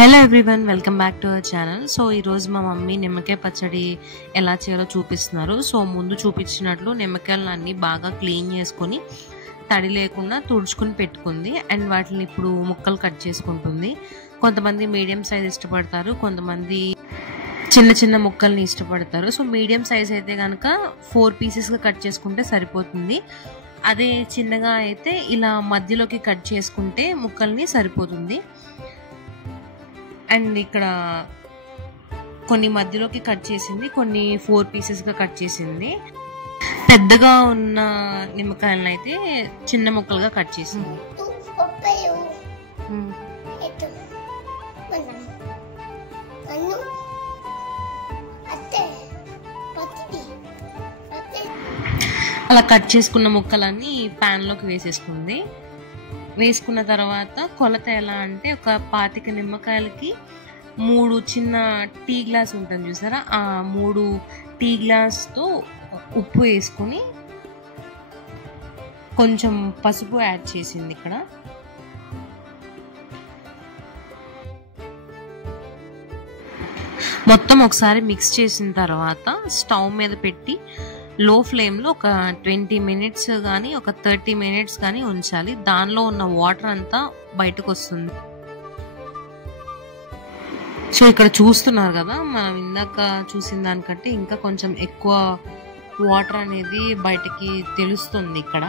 Hello everyone, welcome back to our channel. So ఈరోజు మా mummy నిమ్మకాయ పచ్చడి ఎలా చేయాలో చూపిస్తున్నారు. సో ముందు చూపించినట్లు నిమ్మకాయలను అన్నీ బాగా క్లీన్ చేసుకొని తడి లేకుండా తుడుచుకుని పెట్టుకుంది. అండ్ వాటిని ఇప్పుడు ముక్కలు కట్ చేసుకుంటుంది. కొంతమంది మీడియం సైజ్ ఇష్టపడతారు, కొంతమంది చిన్న చిన్న ముక్కల్ని ఇష్టపడతారు. సో మీడియం సైజ్ అయితే కనుక 4 పీసెస్గా కట్ చేసుకుంటే సరిపోతుంది. అదే చిన్నగా అయితే ఇలా మధ్యలోకి కట్ చేసుకుంటే ముక్కల్ని సరిపోతుంది. అండ్ ఇక్కడ కొన్ని మధ్యలోకి కట్ చేసింది, కొన్ని 4 పీసెస్గా కట్ చేసింది. పెద్దగా ఉన్న నిమ్మకాయలను అయితే చిన్న ముక్కలుగా కట్ చేసింది. అలా కట్ చేసుకున్న ముక్కలన్నీ ప్యాన్లోకి వేసేసుకుంది. వేసుకున్న తర్వాత కొలత ఎలా అంటే, ఒక 25 నిమ్మకాయలకి 3 చిన్న టీ గ్లాస్ ఉంటుంది చూసారా, ఆ 3 టీ గ్లాస్తో ఉప్పు వేసుకుని కొంచెం పసుపు యాడ్ చేసింది. ఇక్కడ మొత్తం ఒకసారి మిక్స్ చేసిన తర్వాత స్టవ్ మీద పెట్టి లో ఫ్లేమ్లో ఒక 20 మినిట్స్ కానీ ఒక 30 మినిట్స్ కానీ ఉంచాలి. దానిలో ఉన్న వాటర్ అంతా బయటకు వస్తుంది. సో ఇక్కడ చూస్తున్నారు కదా, మనం ఇందాక చూసిన దానికంటే ఇంకా కొంచెం ఎక్కువ వాటర్ అనేది బయటకి తెలుస్తుంది. ఇక్కడ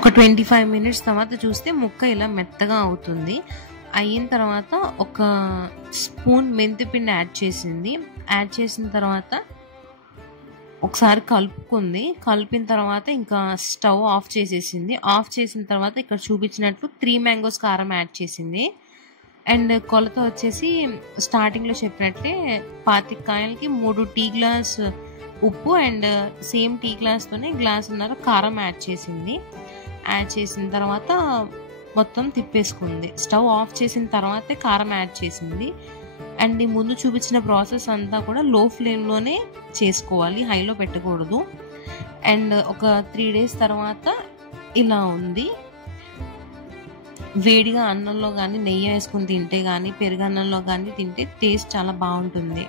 ఒక 25 మినిట్స్ తర్వాత చూస్తే ముక్క ఇలా మెత్తగా అవుతుంది. అయిన తర్వాత ఒక స్పూన్ మెంతిపిండి యాడ్ చేసింది. యాడ్ చేసిన తర్వాత ఒకసారి కలుపుకుంది. కలిపిన తర్వాత ఇంకా స్టవ్ ఆఫ్ చేసేసింది. ఆఫ్ చేసిన తర్వాత ఇక్కడ చూపించినట్లు 3 మ్యాంగోస్ కారం యాడ్ చేసింది. అండ్ కొలత వచ్చేసి స్టార్టింగ్లో చెప్పినట్లే 25 కాయలకి 3 టీ గ్లాస్ ఉప్పు అండ్ సేమ్ టీ గ్లాస్తోనే గ్లాసున్నర కారం యాడ్ చేసింది. యాడ్ చేసిన తర్వాత మొత్తం తిప్పేసుకుంది. స్టవ్ ఆఫ్ చేసిన తర్వాతే కారం యాడ్ చేసింది. అండ్ ఈ ముందు చూపించిన ప్రాసెస్ అంతా కూడా లో ఫ్లేమ్లోనే చేసుకోవాలి, హైలో పెట్టకూడదు. అండ్ ఒక 3 డేస్ తర్వాత ఇలా ఉంది. వేడిగా అన్నంలో కానీ నెయ్యి వేసుకుని తింటే కానీ పెరుగన్నంలో కానీ తింటే టేస్ట్ చాలా బాగుంటుంది.